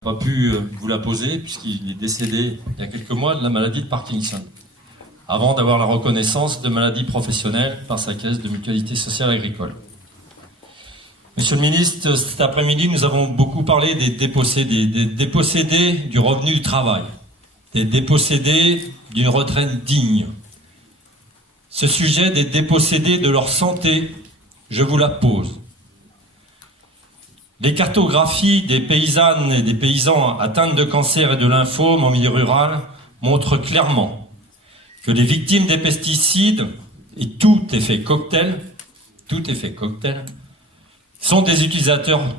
Pas pu vous la poser puisqu'il est décédé il y a quelques mois de la maladie de Parkinson, avant d'avoir la reconnaissance de maladie professionnelle par sa caisse de mutualité sociale agricole. Monsieur le ministre, cet après-midi, nous avons beaucoup parlé des dépossédés du revenu du travail, des dépossédés d'une retraite digne. Ce sujet des dépossédés de leur santé, je vous la pose. Les cartographies des paysannes et des paysans atteints de cancer et de lymphome en milieu rural montrent clairement que les victimes des pesticides, et tout effet cocktail, sont des utilisateurs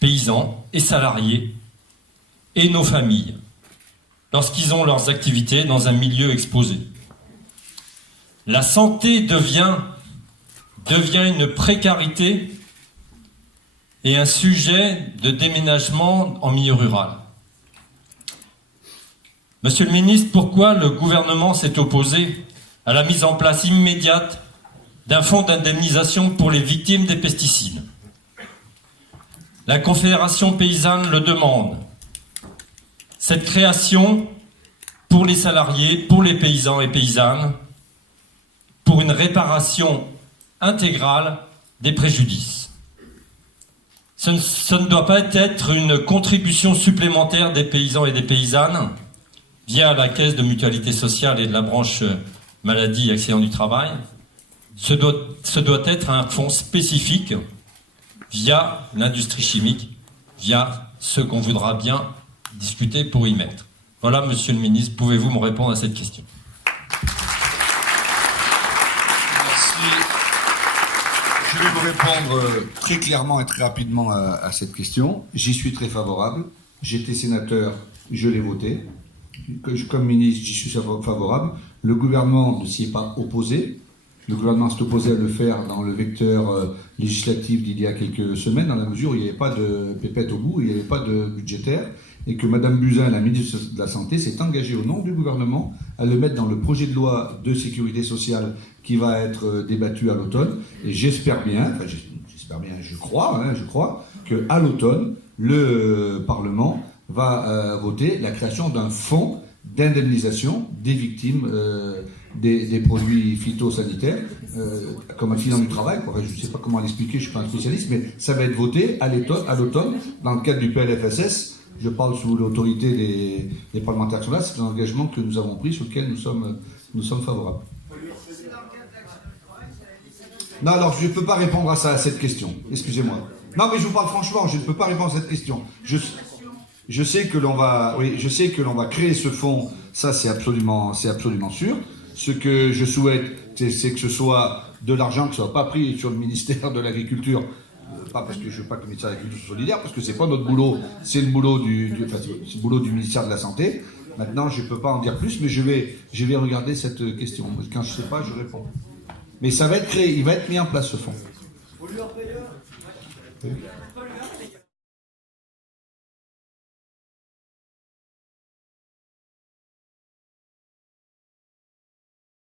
paysans et salariés et nos familles, lorsqu'ils ont leurs activités dans un milieu exposé. La santé devient une précarité et un sujet de déménagement en milieu rural. Monsieur le ministre, pourquoi le gouvernement s'est opposé à la mise en place immédiate d'un fonds d'indemnisation pour les victimes des pesticides? La Confédération paysanne le demande. Cette création pour les salariés, pour les paysans et paysannes, pour une réparation intégrale des préjudices. Ce ne doit pas être une contribution supplémentaire des paysans et des paysannes via la caisse de mutualité sociale et de la branche maladie et accident du travail. Ce doit être un fonds spécifique via l'industrie chimique, via ce qu'on voudra bien discuter pour y mettre. Voilà, monsieur le ministre, pouvez-vous me répondre à cette question? Je vais vous répondre très clairement et très rapidement à cette question. J'y suis très favorable. J'étais sénateur, je l'ai voté. Comme ministre, j'y suis favorable. Le gouvernement ne s'y est pas opposé. Le gouvernement s'est opposé à le faire dans le vecteur législatif d'il y a quelques semaines, dans la mesure où il n'y avait pas de pépette au bout, il n'y avait pas de budgétaire, et que Mme Buzyn, la ministre de la Santé, s'est engagée au nom du gouvernement à le mettre dans le projet de loi de sécurité sociale qui va être débattu à l'automne. Et j'espère bien, je crois qu'à l'automne, le Parlement va voter la création d'un fonds d'indemnisation des victimes des produits phytosanitaires comme accident du travail. Enfin, je ne sais pas comment l'expliquer, je ne suis pas un spécialiste, mais ça va être voté à l'automne dans le cadre du PLFSS. Je parle sous l'autorité des parlementaires qui sont là. C'est un engagement que nous avons pris, sur lequel nous sommes favorables. Non, alors je ne peux pas répondre à cette question. Excusez-moi. Non, mais je vous parle franchement, je ne peux pas répondre à cette question. Je sais que l'on va créer ce fonds, ça c'est absolument sûr. Ce que je souhaite, c'est que ce soit de l'argent qui ne soit pas pris sur le ministère de l'Agriculture, pas parce que je ne veux pas que le ministère de l'Agriculture soit solidaire, parce que c'est pas notre boulot, c'est le boulot c'est le boulot du ministère de la Santé. Maintenant, je ne peux pas en dire plus, mais je vais regarder cette question. Quand je ne sais pas, je réponds. Mais ça va être créé, il va être mis en place ce fonds.